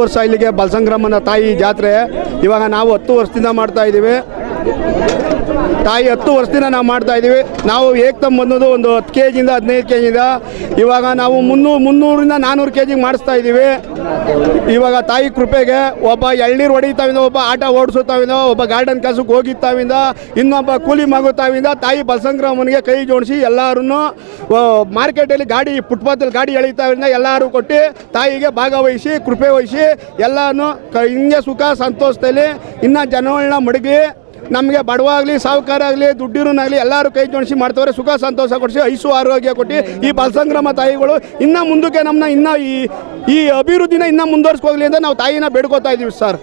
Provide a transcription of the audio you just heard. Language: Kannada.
ವರ್ಷ ಇಲ್ಲಿಗೆ ಬಲಸಂಗ್ರಮ್ಮನ ತಾಯಿ ಜಾತ್ರೆ ಇವಾಗ ನಾವು 10 ವರ್ಷದಿಂದ ಮಾಡ್ತಾ ಇದ್ದೀವಿ. ತಾಯಿ 10 ವರ್ಷದಿಂದ ನಾವು ಮಾಡ್ತಾ ಇದ್ದೀವಿ. ನಾವು ಏಕ್ತಮ್ ಬಂದೋದು ಒಂದು 10 ಕೆಜಿಯಿಂದ 15 ಕೆಜಿಯಿಂದ ಇವಾಗ ನಾವು 300ರಿಂದ 400 ಕೆಜಿಗೆ ಮಾಡಿಸ್ತಾ ಇದ್ದೀವಿ. ಇವಾಗ ತಾಯಿ ಕೃಪೆಗೆ ಒಬ್ಬ ಎಳ್ನೀರು ಹೊಡಿತಾವಿಂದ, ಒಬ್ಬ ಆಟ ಓಡಿಸುತ್ತಾವಿಂದ, ಒಬ್ಬ ಗಾರ್ಡನ್ ಕೆಲಸಕ್ಕೆ ಹೋಗಿತ್ತಾವಿಂದ, ಇನ್ನೊಬ್ಬ ಕೂಲಿ ಮಗುತ್ತಾವಿಂದ ತಾಯಿ ಬಲಸಂಗ್ರಮ್ಮನಿಗೆ ಕೈ ಜೋಡಿಸಿ ಎಲ್ಲರೂ ಮಾರ್ಕೆಟಲ್ಲಿ ಗಾಡಿ ಫುಟ್ಪಾತಲ್ಲಿ ಗಾಡಿ ಎಳಿತಾವಿಂದ ಎಲ್ಲರೂ ಕೊಟ್ಟು ತಾಯಿಗೆ ಭಾಗವಹಿಸಿ ಕೃಪೆ ವಹಿಸಿ ಎಲ್ಲನೂ ಹಿಂಗೆ ಸುಖ ಸಂತೋಷದಲ್ಲಿ ಇನ್ನು ಜನಗಳನ್ನ ಮಡಗಿ ನಮಗೆ ಬಡವಾಗಲಿ ಸಾಹುಕಾರ ಆಗಲಿ ದುಡ್ಡಿರೋನಾಗಲಿ ಎಲ್ಲರೂ ಕೈ ಜೋಡಿಸಿ ಮಾಡ್ತವ್ರೆ. ಸುಖ ಸಂತೋಷ ಕೊಡಿಸಿ ಐಸು ಆರೋಗ್ಯ ಕೊಟ್ಟು ಈ ಬಲಸಂಗ್ರಮ ತಾಯಿಗಳು ಇನ್ನೂ ಮುಂದಕ್ಕೆ ನಮ್ಮನ್ನ ಇನ್ನೂ ಈ ಅಭಿವೃದ್ಧಿನ ಇನ್ನೂ ಮುಂದುವರ್ಸ್ಕೋಗ್ಲಿ ಅಂತ ನಾವು ತಾಯಿನ ಬೇಡ್ಕೋತಾ ಇದ್ದೀವಿ ಸರ್.